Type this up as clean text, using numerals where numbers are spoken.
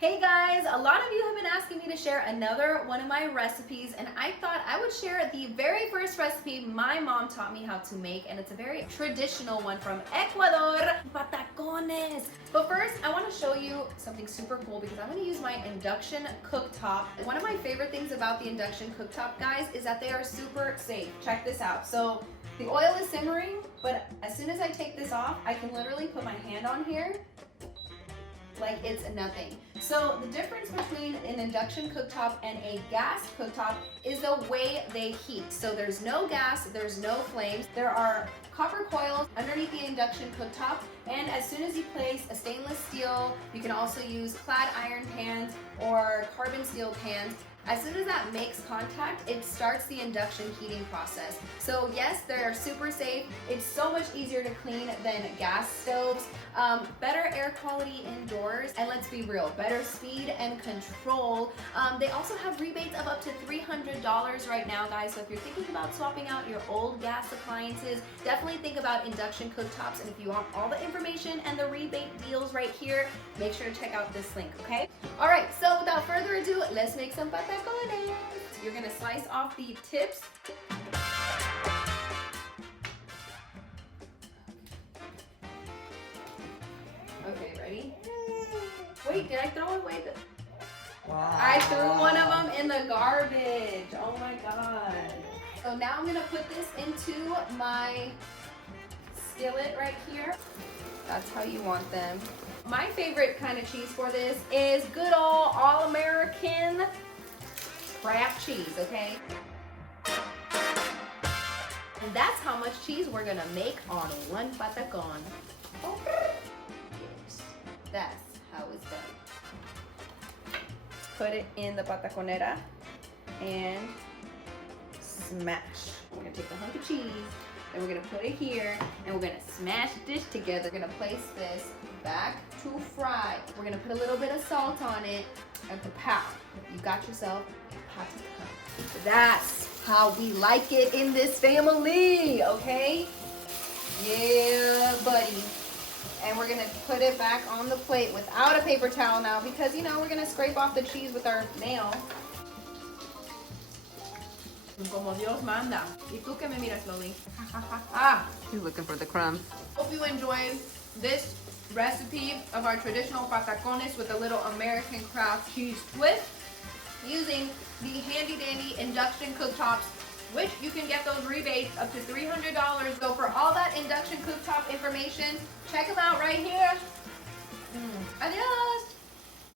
Hey guys, a lot of you have been asking me to share another one of my recipes, and I thought I would share the very first recipe my mom taught me how to make, and it's a very traditional one from Ecuador, Patacones. But first, I want to show you something super cool because I'm going to use my induction cooktop. One of my favorite things about the induction cooktop, guys, is that they are super safe. Check this out. So the oil is simmering, but as soon as I take this off, I can literally put my hand on here like it's nothing. So the difference between an induction cooktop and a gas cooktop is the way they heat. So there's no gas, there's no flames. There are copper coils underneath the induction cooktop, and as soon as you place a stainless steel, you can also use clad iron pans or carbon steel pans. As soon as that makes contact, it starts the induction heating process. So yes, they're super safe. It's so much easier to clean than gas stoves. Better air quality indoors, and let's be real, better speed and control. They also have rebates of up to $300 right now, guys. So if you're thinking about swapping out your old gas appliances, definitely think about induction cooktops. And if you want all the information and the rebate deals right here, make sure to check out this link, okay? All right, so without further ado, let's make some patacones. You're gonna slice off the tips. Okay, ready? Wait, did I throw away the... Wow. I threw one of them in the garbage. Oh my God. So now I'm gonna put this into my skillet right here. That's how you want them. My favorite kind of cheese for this is good old all-American Kraft cheese, okay? And that's how much cheese we're gonna make on one patacon. Yes, that's how it's done. Put it in the pataconera and smash. We're gonna take the hunk of cheese and we're gonna put it here and we're gonna smash this together. We're gonna place this back to fry. We're gonna put a little bit of salt on it and pow, you got yourself a patacon. That's how we like it in this family, okay? Yeah, buddy. And we're gonna put it back on the plate without a paper towel now because, you know, we're gonna scrape off the cheese with our nail. Como Dios manda. ¿Y tú qué me miras, Loli? He's looking for the crumbs. Hope you enjoyed this recipe of our traditional patacones with a little American Kraft cheese twist using the handy dandy induction cooktops, which you can get those rebates up to $300. So for all that induction cooktop information, check them out right here. Adios!